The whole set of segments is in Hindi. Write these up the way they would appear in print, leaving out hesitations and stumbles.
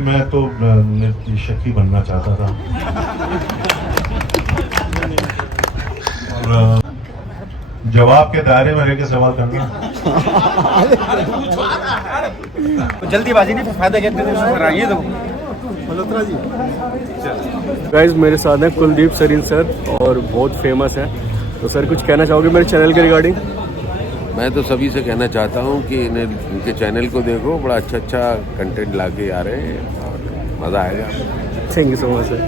मैं तो निर्देशक ही बनना चाहता था और जवाब के दायरे में रहकर सवाल करना। जल्दीबाजी नहीं, फायदा कहते ये तो मल्होत्रा जी। गाइस मेरे साथ हैं कुलदीप सरीन सर और बहुत फेमस हैं। तो सर कुछ कहना चाहोगे मेरे चैनल के रिगार्डिंग? मैं तो सभी से कहना चाहता हूँ कि इनके चैनल को देखो, बड़ा अच्छा कंटेंट ला के आ रहे हैं और मज़ा आएगा। Thank you so much sir.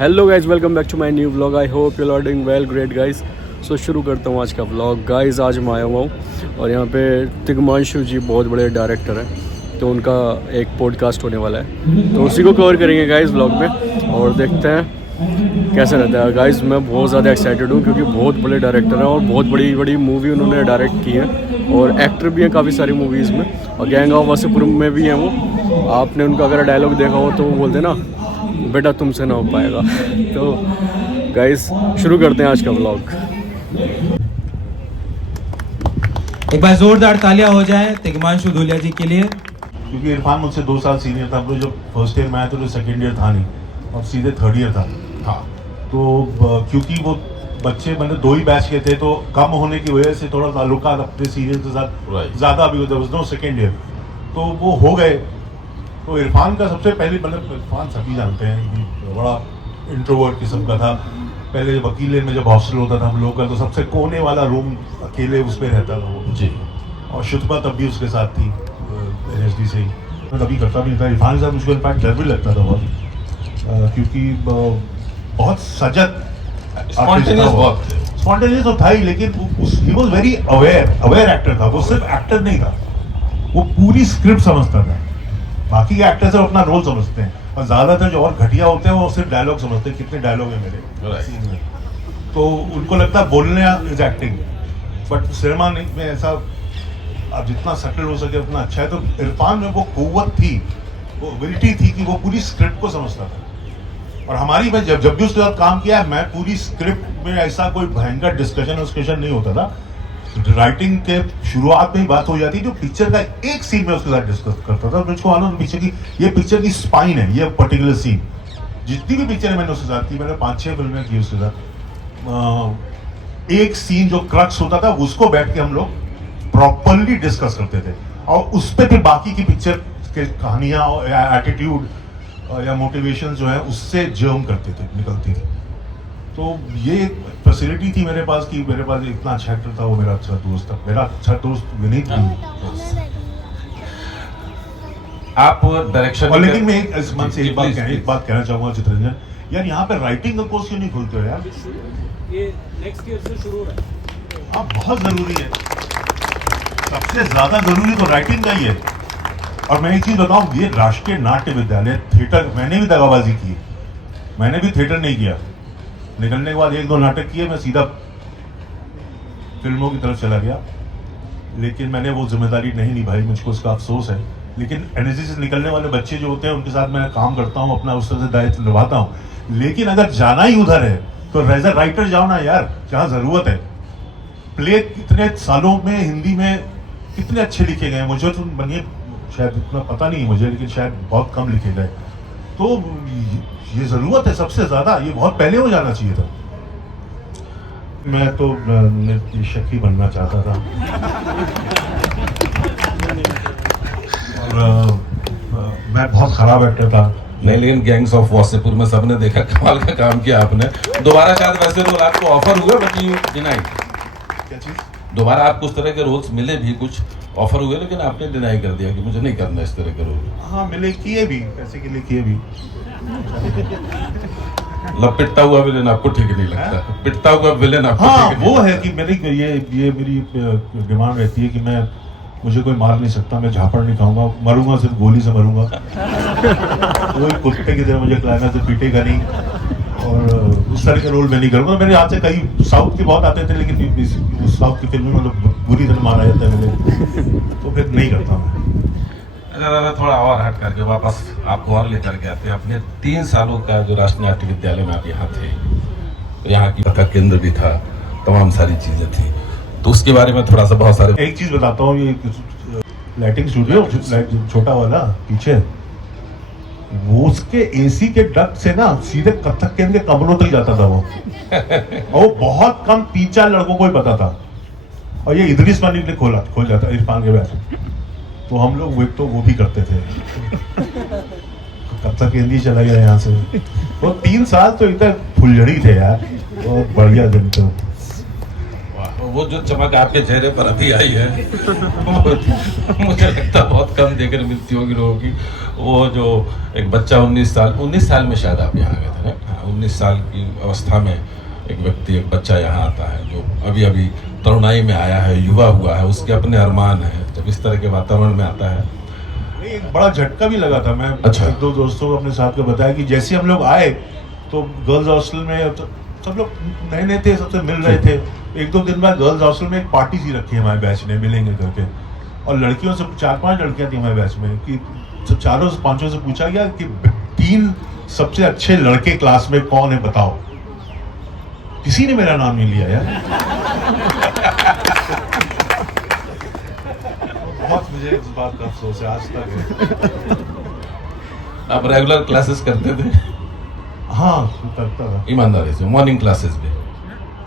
Hello guys, welcome back to my new vlog. I hope you are doing well, great guys. So शुरू करता हूँ आज का व्लॉग। गाइज आज मैं आया हुआ हूँ और यहाँ पे तिग्मांशु जी बहुत बड़े डायरेक्टर हैं, तो उनका एक पॉडकास्ट होने वाला है, तो उसी को कवर करेंगे गाइज व्लॉग में और देखते हैं कैसा रहता है। गाइज मैं बहुत ज़्यादा एक्साइटेड हूँ क्योंकि बहुत बड़े डायरेक्टर हैं और बहुत बड़ी बड़ी मूवी उन्होंने डायरेक्ट की है और एक्टर भी हैं काफ़ी सारी मूवीज़ में, और गैंग ऑफ वासेपुर में भी हैं वो। आपने उनका अगर डायलॉग देखा हो तो वो बोलते ना, बेटा तुमसे ना हो पाएगा। तो गाइस शुरू करते हैं आज का व्लॉग। एक बार जोरदार तालियां हो जाए तिग्मांशु धूलिया जी के लिए। क्योंकि इरफान मुझसे 2 साल सीनियर था, हम लोग जब फर्स्ट ईयर में आए तो सेकेंड ईयर था नहीं और सीधे थर्ड ईयर था। तो क्योंकि वो बच्चे मतलब 2 ही बैच के थे तो कम होने की वजह से थोड़ा ताल्लुकात अपने सीनियर के साथ ज़्यादा अभी होता सेकेंड ईयर, तो वो हो गए। तो इरफान का सबसे पहले मतलब इरफान सभी जानते हैं कि बड़ा इंट्रोवर्ट किस्म का था। पहले वकील में जब हॉस्टल होता था हम लोग का, तो सबसे कोने वाला रूम अकेले उस पर रहता था वो जी। और शुतबा तब भी उसके साथ थी NSD से ही। मैं कभी करता भी नहीं था इरफान के साथ, मुझको इनफैक्ट डर भी लगता था बहुत, क्योंकि बहुत सजग स्पॉन्टेनियस तो था ही, लेकिन he was very aware actor था। वो सिर्फ एक्टर नहीं था, वो पूरी स्क्रिप्ट समझता था। बाकी के एक्टर्स अपना रोल समझते हैं और ज्यादातर जो और घटिया होते हैं वो सिर्फ डायलॉग समझते हैं, कितने डायलॉग है मेरे सीन में, तो उनको लगता है बोलने इज एक्टिंग। बट सिनेमा में ऐसा अब जितना सटल हो सके उतना अच्छा है। तो इरफान में वो कुव्वत थी, वो एबिलिटी थी कि वो पूरी स्क्रिप्ट को समझता था। और हमारी मैं जब भी उसके साथ काम किया, मैं पूरी स्क्रिप्ट में ऐसा कोई भयंकर डिस्कशन नहीं होता था। राइटिंग के शुरुआत में ही बात हो जाती, जो पिक्चर का एक सीन में उसके साथ डिस्कस करता था। मुझको मालूम पिक्चर की, ये पिक्चर की स्पाइन है, ये पर्टिकुलर सीन। जितनी भी पिक्चर मैंने उसके साथ की, मैंने 5-6 फिल्में की उसके साथ, एक सीन जो क्रक्स होता था उसको बैठ के हम लोग प्रॉपरली डिस्कस करते थे और उस पर फिर बाकी की पिक्चर के कहानियां या एटीट्यूड या मोटिवेशन जो है उससे जर्म करते थे, निकलती थी। तो ये फैसिलिटी थी मेरे पास कि मेरे पास इतना अच्छा एक्टर था। वो मेरा अच्छा दोस्त था, मेरा अच्छा दोस्त विनीत भी। आप डायरेक्शन और लेकिन मैं इस मन से एक बात कहना चाहूंगा चित्रंजन यार, यहाँ पे राइटिंग का कोर्स क्यों नहीं खोलते हो यार? ये नेक्स्ट ईयर से शुरू हो रहा है। हाँ बहुत जरूरी है, सबसे ज्यादा जरूरी तो राइटिंग का ही है। और मैं एक चीज बताऊं, ये राष्ट्रीय नाट्य विद्यालय थिएटर, मैंने भी दगाबाजी की, मैंने भी थिएटर नहीं किया। निकलने के बाद 1-2 नाटक किए, मैं सीधा फिल्मों की तरफ चला गया, लेकिन मैंने वो जिम्मेदारी नहीं निभाई, मुझको उसका अफसोस है। लेकिन NSD से निकलने वाले बच्चे जो होते हैं उनके साथ मैं काम करता हूँ, अपना उस तरह से दायित्व निभाता हूँ। लेकिन अगर जाना ही उधर है तो एज अ राइटर जाओ ना यार, जहाँ जरूरत है। प्ले कितने सालों में हिंदी में कितने अच्छे लिखे गए, मुझे तो बनिए शायद इतना पता नहीं मुझे, लेकिन शायद बहुत कम लिखे गए। तो ये जरूरत है सबसे ज्यादा, ये बहुत पहले हो जाना चाहिए था। मैं तो निर्देशक ही बनना चाहता था और मैं बहुत खराब एक्टर था। नहीं, लेकिन गैंग्स ऑफ वासेपुर में सबने देखा कमाल का काम किया आपने। दोबारा शायद वैसे रोल आपको ऑफर हुए, बट यू डिनाई। क्या चीज? दोबारा आपको उस तरह के रोल्स मिले भी, कुछ ऑफर हुए, लेकिन आपने डिनाई कर दिया कि मुझे नहीं करना इस तरह के रोल। हाँ मिले, किए भी, पैसे के लिए किए भी। पिटता हुआ विलेन आपको ठीक नहीं लगता? पिटता हुआ विलेन आपको हाँ ठीक नहीं वो लगता? है कि मेरी ये मेरी डिमांड रहती है कि मुझे कोई मार नहीं सकता, मैं झापड़ नहीं खाऊंगा, मरूंगा सिर्फ गोली से मरूंगा। कोई कुत्ते की तरह मुझे क्लाइमैक्स से पीटेगा नहीं, और उस तरह के रोल मैं नहीं करूंगा। मेरे हाथ से कई साउथ के बहुत आते थे, लेकिन साउथ की फिल्मों में तो बुरी तरह मारा जाता है मुझे, तो फिर नहीं करता मैं। जरा थोड़ा और हट करके वापस आपको और लेकर के आते हैं। अपने 3 सालों का जो राष्ट्रीय नाट्य विद्यालय में आप यहाँ थे, तो यहाँ की का केंद्र भी था, तमाम सारी चीजें थी, तो उसके बारे में थोड़ा सा बहुत सारे। एक चीज बताता हूँ, ये लाइटिंग स्टूडियो छोटा वाला पीछे, वो उसके एसी के डक्ट से ना सीधे कथक केंद्र के कमरों तक जाता था वो। और वो बहुत कम 3-4 लड़कों को ही पता था, और ये इदरीस मलिक ने खोल जाता इरफान के बैठ, तो हम लोग तो वो भी करते थे। कथक केंद्र ही चला गया यहाँ से। वो 3 साल तो इतना फुलझड़ी थे यार, बहुत बढ़िया दिन तो। वो जो चमक आपके चेहरे पर अभी आई है मुझे लगता बहुत कम देखने मिलती होगी लोगों की। वो जो एक बच्चा 19 साल में शायद आप यहाँ गए थे ना, 19 साल की अवस्था में एक व्यक्ति, एक बच्चा यहाँ आता है जो अभी अभी तरुणाई में आया है, युवा हुआ है, उसके अपने अरमान है, जब इस तरह के वातावरण में आता है। एक बड़ा झटका भी लगा था। मैं अच्छा। 1-2 दोस्तों को अपने साथ को बताया कि जैसे हम लोग आए तो गर्ल्स हॉस्टल में सब लोग नए थे, सबसे मिल रहे थे। 1-2 दिन बाद गर्ल्स हॉस्टल में एक पार्टी सी रखी है हमारे बैच ने, मिलेंगे करके, और लड़कियों से 4-5 लड़कियां थी हमारे बैच में, कि चारों से 5 से पूछा गया कि 3 सबसे अच्छे लड़के क्लास में कौन है बताओ। किसी ने मेरा नाम नहीं लिया यार। बहुत मुझे इस बात का अफसोस है आज तक। आप रेगुलर क्लासेस करते थे? हाँ, करता था ईमानदारी से, मॉर्निंग क्लासेस भी?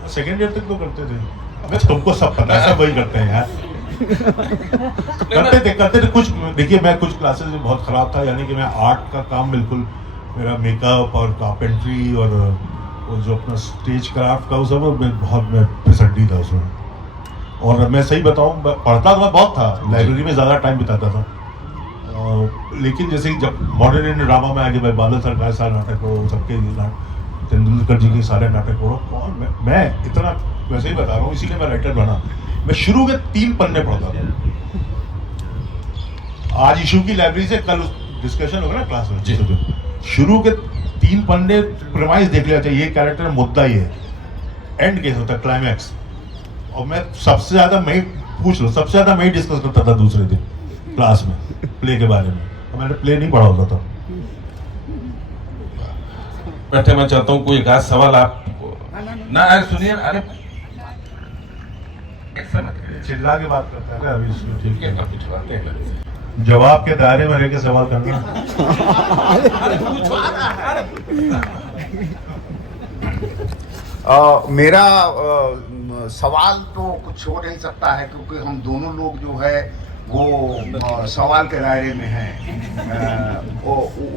2nd ईयर तक तो करते थे। अबे तुमको सब पता है, सब वही करते हैं यार। करते थे कुछ। देखिए, मैं कुछ क्लासेस में बहुत खराब था, यानी कि मैं आर्ट का काम बिल्कुल, मेरा मेकअप और कारपेंट्री और वो जो अपना स्टेज क्राफ्ट का, वो सब मैं फिसड्डी था उसमें। और मैं सही बताऊं, पढ़ता तो मैं बहुत था, लाइब्रेरी में ज़्यादा टाइम बिताता था, लेकिन जैसे जब मॉडर्न इंडियन ड्रामा में आगे भाई बादल सरकार सारे नाटक पढ़ो, सबके तेंदुलकर जी के सारे नाटक पढ़ो, कौन मैं इतना वैसे ही बता रहा हूँ, इसीलिए मैं राइटर बना। मैं शुरू के 3 पन्ने पढ़ता था। आज इशू की लाइब्रेरी से कल डिस्कशन होगा ना क्लास में, शुरू के 3 पन्ने प्रेमाइस देख लिया चाहिए, ये कैरेक्टर मुद्दा ही है, एंड केस होता है, क्लाइमैक्स। और मैं सबसे ज्यादा मैं ही डिस्कस करता था दूसरे दिन क्लास में प्ले के बारे में, और मैंने प्ले नहीं पढ़ा होता था। बैठे, मैं चाहता हूँ कोई एक आध सवाल आप ना, सुनिए। अरे चिल्ला के बात करता है अभी, ठीक है, काफी छुड़ाते हैं। जवाब के दायरे में रहकर सवाल करना। मेरा सवाल तो कुछ हो नहीं सकता है, क्योंकि हम दोनों लोग जो है वो सवाल के दायरे में हैं।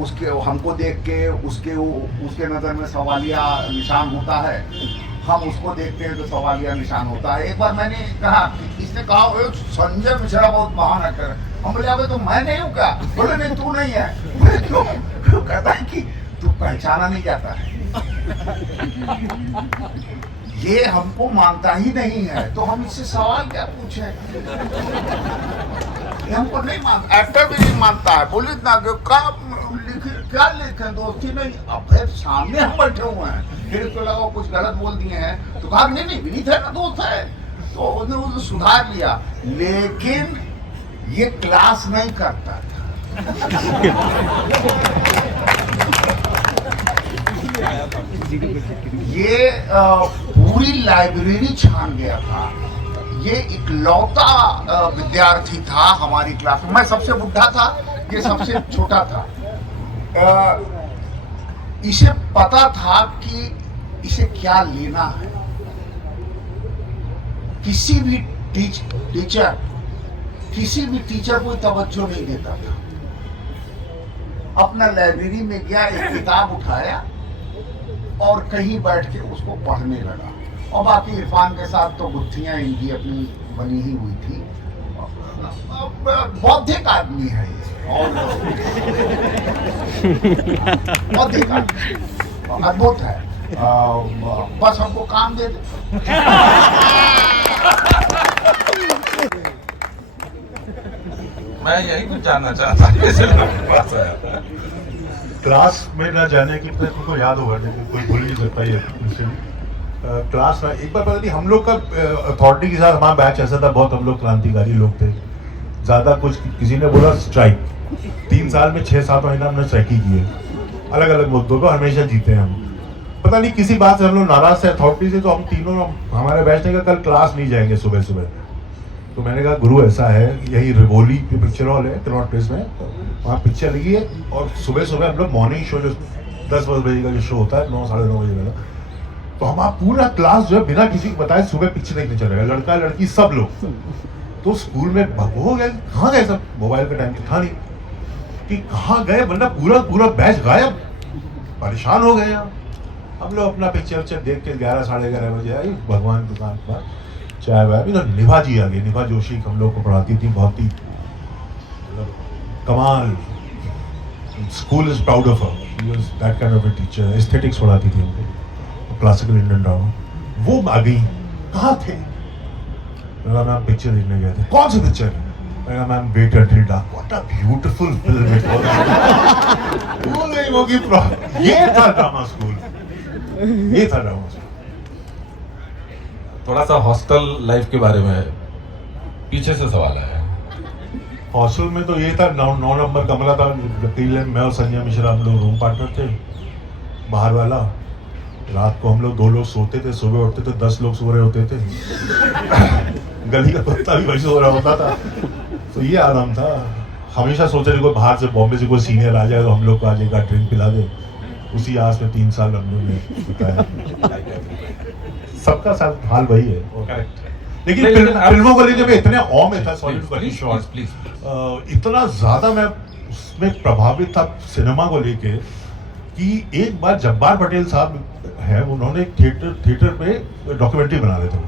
उसके हमको देख के उसके नज़र में सवालिया निशान होता है, हम उसको देखते हैं तो सवालिया निशान होता है। एक बार मैंने कहा, इसने कहा संजय मिश्रा बहुत महान एक्टर है। हम बोले अबे तो मैं नहीं हूँ क्या? बोले नहीं तू नहीं है। बोले क्यों? कहता है कि तू पहचाना नहीं जाता है, ये हमको मानता ही नहीं है, तो हम इससे सवाल क्या पूछे? ये हमको नहीं मानता, एक्टर भी नहीं मानता है। बोले इतना क्या लिखे दोस्ती नहीं, अब फिर सामने हम बैठे हुए हैं, फिर तो लगा कुछ गलत बोल दिए हैं, तो कहा नहीं विनीत है ना, दोस्त है, तो उसने उसको सुधार लिया। लेकिन ये क्लास नहीं करता था। ये पूरी लाइब्रेरी छान गया था। ये इकलौता विद्यार्थी था हमारी क्लास में। मैं सबसे बुढ़ा था, ये सबसे छोटा था। इसे पता था कि इसे क्या लेना है। किसी भी टीचर कोई तवज्जो नहीं देता था। अपना लाइब्रेरी में गया, एक किताब उठाया और कहीं बैठ के उसको पढ़ने लगा। और बाकी इरफान के साथ तो गुत्थियां इनकी अपनी बनी ही हुई थी। बौद्धिक आदमी है ये, और बौद्धिक आदमी, अद्भुत है। बस हमको काम दे दे। मैं यही कुछ जानना चाहता था। क्लास में ना जाने की तुमको याद होगा, कोई भूल नहीं सकता ये क्लास में। एक बार पता नहीं, हम लोग का अथॉरिटी के साथ हमारा बैच ऐसा था, बहुत हम लोग क्रांतिकारी लोग थे, ज़्यादा कुछ किसी ने बोला स्ट्राइक, 3 साल में 6-7 महीना हमने ट्रैकिंग की है, अलग अलग मुद्दों पर हमेशा जीते हैं हम। पता नहीं किसी बात से हम लोग नाराज थे अथॉरिटी से, तो हम तीनों, हमारे बैच ने कहा कल क्लास नहीं जाएंगे सुबह सुबह। तो मैंने कहा गुरु ऐसा है, यही रिवोली पिक्चर हॉल है कनॉट प्लेस में, वहाँ पिक्चर लगी है और सुबह सुबह हम लोग मॉर्निंग शो जो 10-10 बजे का जो शो होता है 9-9:30 बजे का, तो हम पूरा क्लास जो है बिना किसी को बताए सुबह पिक्चर देखने चलेगा, लड़का लड़की सब लोग। तो स्कूल में हो गया कहाँ गए सब, मोबाइल का टाइम था नहीं कि कहाँ गए, वरना पूरा बैच गायब, परेशान हो गए हम। हम लोग अपना पिक्चर देख के 11-11:30 बजे आए भगवान दुकान पर चाय वाय। निभा जी आ गई, निभा जोशी हम लोग को पढ़ाती थी, बहुत ही कमाल, school is proud of her, she was that kind of a teacher. Aesthetics पढ़ाती थी हमको, क्लासिकल इंडियन ड्रामा। वो आ गई, कहाँ थे? मैम पिक्चर देखने गए थे। कौन सी picture? Ma'am wait until dark. What a beautiful film it was. ये था ड्रामा स्कूल, ये था ड्रामा स्कूल। थोड़ा सा हॉस्टल लाइफ के बारे में पीछे से सवाल आया। हॉस्टल में तो ये था, 9 नंबर कमरा था, मैं और संजय मिश्रा हम लोग रूम पार्टनर थे, बाहर वाला। रात को हम लोग 2 लोग सोते थे, सुबह उठते थे 10 लोग सो रहे होते थे। गली का कुत्ता भी वही सो रहा होता था, तो ये आराम था। हमेशा सोचे थे कोई बाहर से, बॉम्बे से कोई सीनियर आ जाए तो हम लोग को आ जाएगा, ड्रिंक पिला दे। उसी आस में 3 साल हम लोग ने बिताया। सबका साथ हाल वही है। लेकिन फिल्मों को लेकर मैं इतने ऑ में था, sorry to cut you short, इतना ज्यादा मैं उसमें प्रभावित था सिनेमा को लेके कि एक बार जब्बार पटेल साहब है, उन्होंने थिएटर पे डॉक्यूमेंट्री बना रहे थे।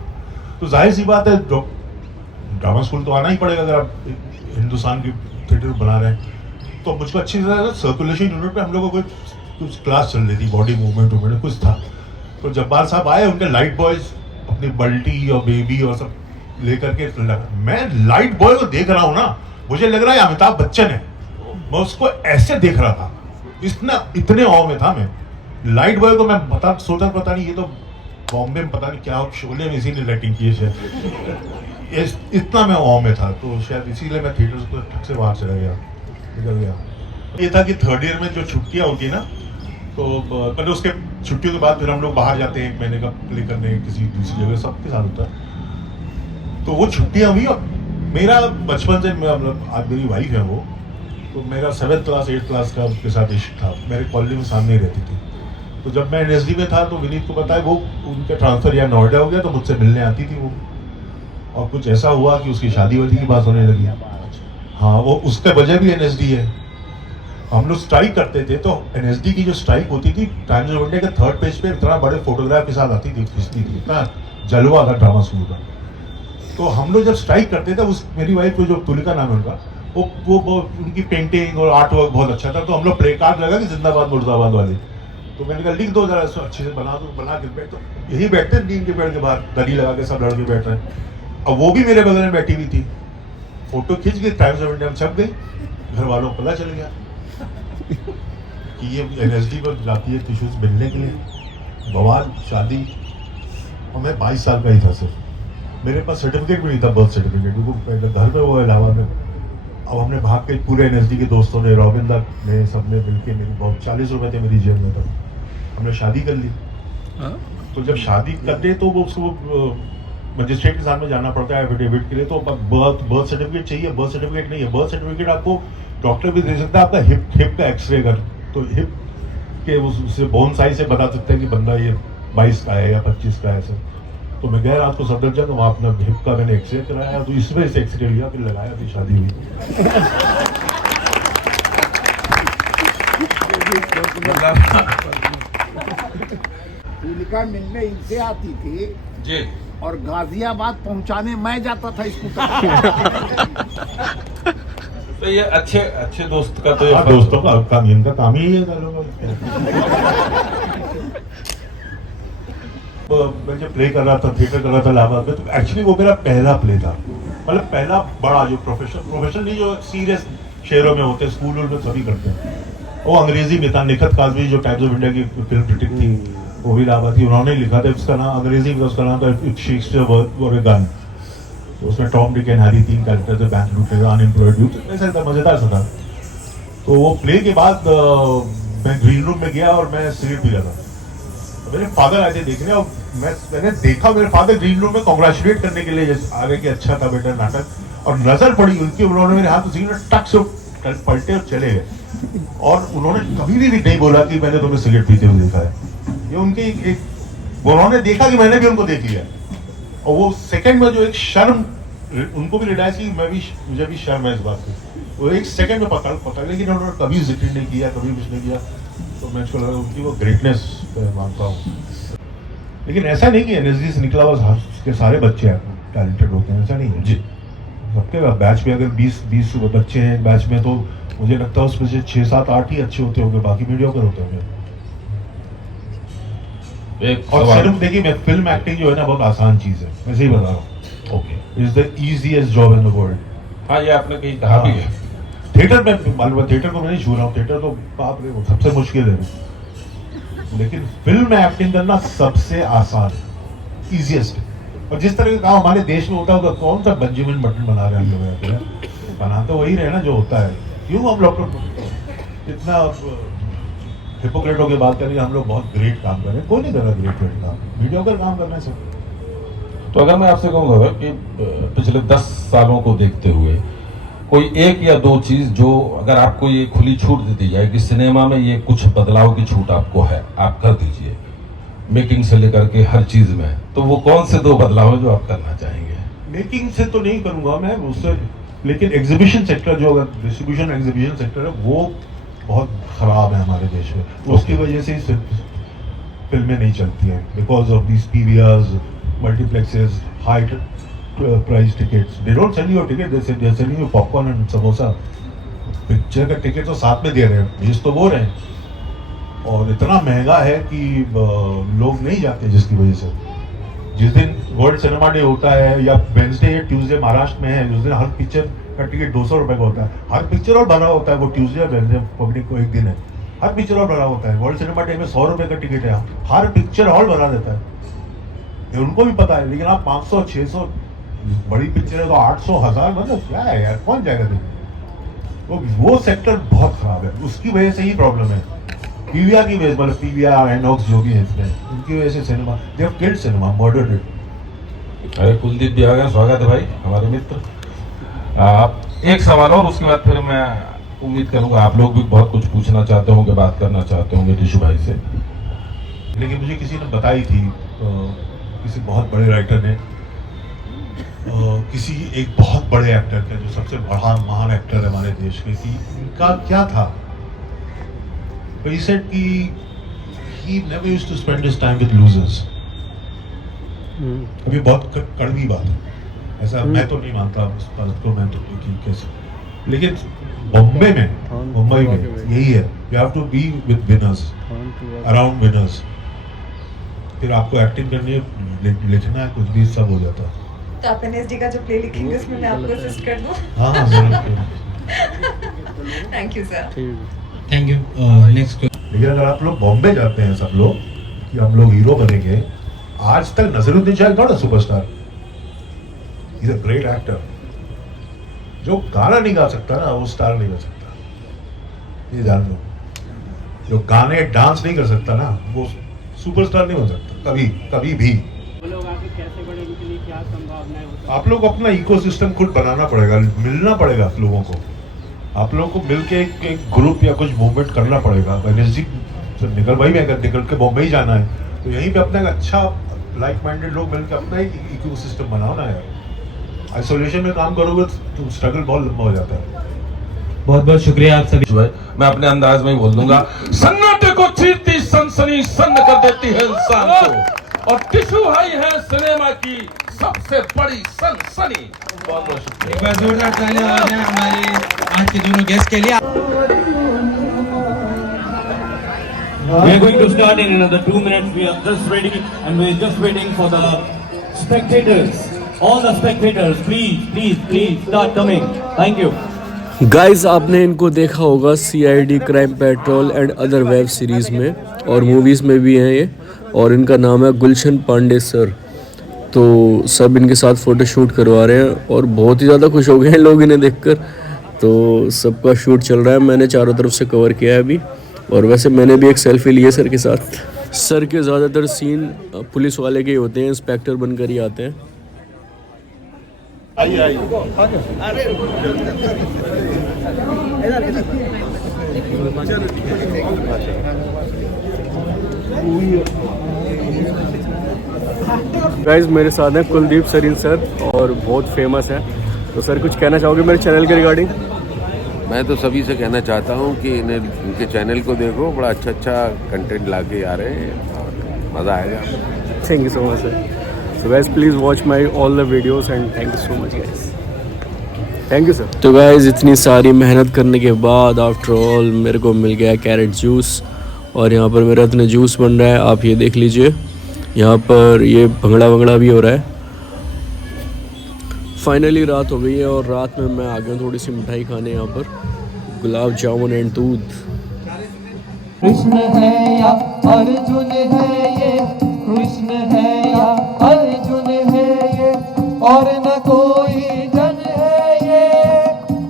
तो जाहिर सी बात है ड्रामा स्कूल तो आना ही पड़ेगा अगर आप हिंदुस्तान की थिएटर बना रहे हैं। तो मुझको अच्छी तरह सर्कुलेशन यूनिट पे हम लोगों को कुछ क्लास चल रही थी, बॉडी मूवमेंट कुछ था। तो जब्बार साहब आए, उनके लाइट बॉयज अपनी बल्टी और बेबी और सब लेकर के, मैं लाइट बॉय को देख रहा हूँ ना, मुझे लग रहा है अमिताभ बच्चन है। मैं उसको ऐसे देख रहा था, इतने ऑ में था मैं। लाइट बॉय को मैं सोचा पता नहीं ये तो बॉम्बे में पता नहीं क्या शोले में इसीलिए लाइटिंग की है, इतना मैं ऑ में था। तो शायद इसीलिए मैं थिएटर को ठक से बाहर चला गया, निकल गया। ये था कि 3rd ईयर में जो छुट्टियाँ होती ना, तो पहले उसके छुट्टियों के बाद फिर हम लोग बाहर जाते हैं 1 महीने का प्ले करने किसी दूसरी जगह, सबके साथ होता है। तो वो छुट्टियाँ हुई और मेरा बचपन से, आज मेरी वाइफ है वो, तो मेरा 7th क्लास 8th क्लास का उसके साथ इश्क था। मेरे कॉलोनी में सामने ही रहती थी। तो जब मैं NSD में था तो विनीत को पता है, वो उनका ट्रांसफर यहाँ नोएडा हो गया, तो मुझसे मिलने आती थी वो। और कुछ ऐसा हुआ कि उसकी शादी वादी की बात होने लगी। हाँ, वो उसका वजह भी NSD है। हम लोग स्ट्राइक करते थे, तो NSD की जो स्ट्राइक होती थी, टाइम्स ऑफ इंडिया के 3rd पेज पे इतना बड़े फोटोग्राफ के साथ आती थी, खींचती थी, इतना जलवा था ड्रामा स्कूल का। तो हम लोग जब स्ट्राइक करते थे, उस मेरी वाइफ को, जो तुलिका नाम है उनका, वो उनकी पेंटिंग और आर्ट वर्क बहुत अच्छा था। तो हम लोग प्ले कार्ड लगा कि जिंदाबाद मुर्दाबाद वाले। तो मैंने कहा लिख दो जरा, इसको अच्छे से बना दो, बना के बैठ। तो यही बैठते नीम के पेड़ के बाहर, दरी लगा के सब लड़के बैठ रहे हैं। अब वो भी मेरे बगल में बैठी हुई थी। फोटो खींच के टाइम्स ऑफ इंडिया में छप गई, घर वालों को पता चल गया कि ये NSD पर जाती है टिश्यूज मिलने के लिए, बवाल, शादी। और मैं 22 साल का ही था सिर्फ, मेरे पास सर्टिफिकेट भी नहीं था, बर्थ सर्टिफिकेट, क्योंकि घर पे वो इलाहाबाद में। अब हमने भाग के पूरे NSD के दोस्तों ने, रॉबिंदा ने, सबने मिलके, मेरी बहुत 40 रुपए थे मेरी जेब में, तब हमने शादी कर ली। तो जब शादी करते तो वो उसको मजिस्ट्रेट के सामने जाना पड़ता है एफिडेविट के लिए। तो बर्थ सर्टिफिकेट चाहिए, बर्थ सर्टिफिकेट नहीं है। बर्थ सर्टिफिकेट आपको डॉक्टर भी दे सकता है, आपका हिप का एक्सरे कर, तो हिप के उससे बोन साइज से बता सकते हैं कि बंदा ये 22 का है या 25 का है सर। तो मैं गया रात को सफदरजंग, तो वहाँ अपना हिप का मैंने एक्सरे कराया, तो इस वजह से एक्सरे लिया, फिर लगाया, फिर शादी हुई। तुलिका मिलने इनसे आती थी जी, और गाजियाबाद पहुंचाने मैं जाता था स्कूटर। तो ये अच्छे दोस्त का, तो दोस्तों का काम, इनका काम ही है। मैं जब प्ले कर रहा था, थिएटर कर रहा था इलाहाबाद में, तो एक्चुअली वो मेरा पहला प्ले था, मतलब पहला बड़ा जो प्रोफेशनल नहीं, जो सीरियस शहरों में होते हैं, स्कूल में सभी करते हैं। वो अंग्रेजी में था, निखत काजवी जो टाइम्स ऑफ इंडिया की फिल्म क्रिटिक थी, वो भी इलाहाबाद थी, उन्होंने लिखा था। उसका नाम अंग्रेजी में, उसका नाम था शेक्सपियर और ए गन। तो उसमें Tom, Dick and Harry 3 character थे, बैंक लूटने का, अनएम्प्लॉयड यूथ, ऐसा था, मजेदार सा था। तो वो प्ले के बाद मैं ग्रीन रूम में गया और मैं सिगरेट पी रहा था। तो मेरे फादर आए थे देखने और मैंने देखा मेरे फादर ग्रीन रूम में कॉन्ग्रेचुलेट करने के लिए आगे कि अच्छा था बेटा नाटक, और नजर पड़ी उनकी, उन्होंने मेरे हाथ में सिगरेट टक से पलटे और चले गए। और उन्होंने कभी भी नहीं बोला कि मैंने तुम्हें सिगरेट पीते हुए देखा है। ये उनके एक उन्होंने देखा कि मैंने भी उनको देख लिया, और वो सेकंड में जो एक शर्म, उनको भी रियलाइज की मुझे भी शर्म है इस बात से, वो एक सेकंड में पकड़, लेकिन उन्होंने कभी जिक्र नहीं किया, कभी कुछ नहीं किया। तो मैं इसको लगा उनकी वो ग्रेटनेस मानता हूँ। लेकिन ऐसा नहीं कि एनएसडी से निकला हुआ के सारे बच्चे टैलेंटेड होते हैं, ऐसा नहीं है जी। सबके बैच में अगर 20 बच्चे हैं बैच में, तो मुझे लगता है उसमें से 6, 7, 8 ही अच्छे होते होंगे, बाकी मीडियोकर होते होंगे। और सिर्फ देखिए, मैं फिल्म एक्टिंग जो है ना बहुत आसान चीज है, मैं सही बता रहा हूँ। Okay, is the easiest job in the world. हाँ, ये आपने कहीं कहा भी है। थिएटर में मालूम है, थिएटर को मैं नहीं छू रहा हूँ, थिएटर तो बाप रे सबसे मुश्किल है, लेकिन फिल्म में एक्टिंग करना सबसे आसान है, इजीएस्ट। और जिस तरह का काम हमारे देश में होता होगा, कौन सा बेंजामिन बटन बना रहे हैं हम लोग यहाँ पे, बनाते वही रहे ना जो होता है। क्यों हम लोग इतना हिपोक्रेट होकर बात करेंगे हम लोग बहुत ग्रेट काम कर रहे हैं? कोई नहीं कर रहा ग्रेट काम, मीडियोकर काम करना है सब। तो अगर मैं आपसे कहूँगा कि पिछले 10 सालों को देखते हुए कोई एक या दो चीज जो अगर आपको ये खुली छूट दे दी जाए कि सिनेमा में ये कुछ बदलाव की छूट आपको है, आप कर दीजिए, मेकिंग से लेकर के हर चीज में, तो वो कौन से 2 बदलाव है जो आप करना चाहेंगे? मेकिंग से तो नहीं करूंगा मैं उससे, लेकिन एग्जीबिशन सेक्टर जो डिस्ट्रीब्यूशन एग्जीबिशन सेक्टर है वो बहुत खराब है हमारे देश में। उसकी वजह से ही फिल्में नहीं चलती हैं, because of these PVRs, multiplexes, high price tickets. They don't sell you ticket, they sell you popcorn and samosa. Picture का टिकट तो साथ में दे रहे हैं, भेज तो वो रहे हैं, और इतना महंगा है कि लोग नहीं जाते, जिसकी वजह से जिस दिन वर्ल्ड सिनेमा डे होता है या वेंसडे या ट्यूसडे महाराष्ट्र में है, उस दिन हर पिक्चर का टिकट 200 रुपए का होता है। हर पिक्चर और भरा होता है, वो ट्यूसडे या वेंसडे पब्लिक को एक दिन है, हर पिक्चर और भरा होता है। वर्ल्ड सिनेमा डे में 100 रुपए का टिकट है, हर पिक्चर हॉल भरा देता है, ये उनको भी पता है। लेकिन आप 500, 600 बड़ी पिक्चर है तो 800, 1000, मतलब क्या है यार, कौन जाएगा देखने? वो सेक्टर बहुत खराब है, उसकी वजह से ही प्रॉब्लम है। पीवीआर की वजह, मतलब पीवीआर, आइनॉक्स जो भी है इसमें, उनकी वजह से cinema, they have killed cinema, murdered it. अरे कुलदीप भी आ गया, स्वागत है भाई हमारे मित्र। आप एक सवाल और, उसके बाद फिर मैं उम्मीद करूंगा आप लोग भी बहुत कुछ पूछना चाहते होंगे, बात करना चाहते होंगे टिशू भाई से। लेकिन मुझे किसी ने बताई थी, किसी बहुत बड़े राइटर ने, किसी एक बहुत बड़े एक्टर के, जो सबसे बड़ा महान एक्टर है हमारे देश के, कि इनका क्या था, तो he said कि he never used to spend his time with losers। अभी बहुत कड़वी बात है, ऐसा मैं तो नहीं मानता उस बात को, मैं तो कि कैसे, लेकिन मुंबई में यही है, you have to be with winners, around winners। फिर आपको एक्टिंग करनी है, लिखना है, कुछ भी सब हो जाता है। तो आप एनएसडी का जो प्ले लिखेंगे उसमें मैं आपको असिस्ट कर दूं? हाँ जरूर। Thank you sir. Thank you. Next. लेकिन अगर आप लोग बॉम्बे जाते हैं सब लोग कि हम लोग हीरो बनेंगे, आज तक Naseeruddin Shah not a superstar, he is a great actor. जो गाना नहीं गा सकता ना, वो स्टार नहीं बन सकता, ये जान लो। जो गाने डांस नहीं कर सकता ना, वो सुपरस्टार नहीं बन सकता कभी, कभी भी। आप लोग अपना इकोसिस्टम खुद बनाना पड़ेगा, मिलना पड़ेगा लोगों को, आप लोगों को मिलके एक ग्रुप या कुछ मूवमेंट करना पड़ेगा। एनएसडी से निकल, वही में अगर निकल के बॉम्बे ही जाना है तो यहीं पे अपना एक अच्छा लाइक माइंडेड लोग मिलकर अपना एक इकोसिस्टम बनाओ ना यार। आइसोलेशन में काम करोगे तो स्ट्रगल बहुत लंबा हो जाता है। बहुत बहुत शुक्रिया आप सभी। मैं अपने अंदाज में ही बोल दूंगा, सन्नाटे को चीरती सनसनी सन्न कर देती है इंसान को, और टिशू भाई है सिनेमा की सबसे बड़ी सनसनी। बहुत बहुत शुक्रिया। एक बार जोरदार तालियां हो जाए हमारे आज के दोनों गेस्ट के लिए। We are going to start in another 2 minutes. We are just ready and we are just waiting for the spectators. All the spectators, please start coming. Thank you. Guys आपने इनको देखा होगा CID, crime petrol and other web series में और मूवीज़ में भी हैं ये, और इनका नाम है गुलशन पांडे सर। तो सब इनके साथ फ़ोटो शूट करवा रहे हैं और बहुत ही ज़्यादा खुश हो गए हैं लोग इन्हें देखकर तो सबका शूट चल रहा है, मैंने चारों तरफ से कवर किया है अभी। और वैसे मैंने भी एक सेल्फी ली है सर के साथ। सर के ज़्यादातर सीन पुलिस वाले के ही होते हैं, इंस्पेक्टर बनकर ही आते हैं। गाइस मेरे साथ हैं कुलदीप सरीन सर और बहुत फेमस है। तो सर कुछ कहना चाहोगे मेरे चैनल के रिगार्डिंग? मैं तो सभी से कहना चाहता हूँ कि इनके चैनल को देखो, बड़ा अच्छा अच्छा कंटेंट ला के आ रहे हैं और मज़ा आएगा। Thank you so much sir. So guys please watch my all the videos and thank you so much guys. Thank you sir. तो गाइस इतनी सारी मेहनत करने के बाद आफ्टर ऑल मेरे को मिल गया कैरेट जूस और यहाँ पर मेरा इतना जूस बन रहा है, आप ये देख लीजिए। यहाँ पर ये भंगड़ा वंगड़ा भी हो रहा है। फाइनली रात हो गई है और रात में मैं आ गया थोड़ी सी मिठाई खाने, यहाँ पर गुलाब जामुन एंड दूध। कृष्ण है या अर्जुन है ये, कृष्ण है या अर्जुन है ये, और न कोई जन है ये,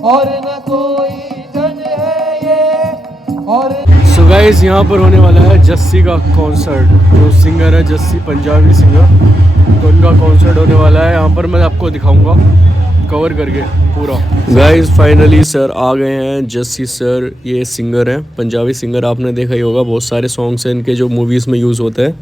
और न कोई जन है ये, और सो गाइस यहाँ पर होने वाला है जस्सी का कॉन्सर्ट। जो सिंगर है जस्सी, पंजाबी सिंगर, तो उनका कॉन्सर्ट होने वाला है। यहाँ पर मैं आपको दिखाऊंगा कवर करके पूरा। गाइस फाइनली सर आ गए हैं। जस्सी सर ये सिंगर हैं, पंजाबी सिंगर, आपने देखा ही होगा, बहुत सारे सॉन्ग्स हैं इनके जो मूवीज़ में यूज़ होते हैं।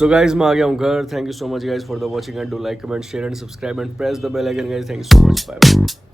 So guys, मैं आ गया हूँ घर. Thank you so much guys for the watching and do like, comment, share and subscribe and press the bell icon guys. Thank you so much. Bye bye.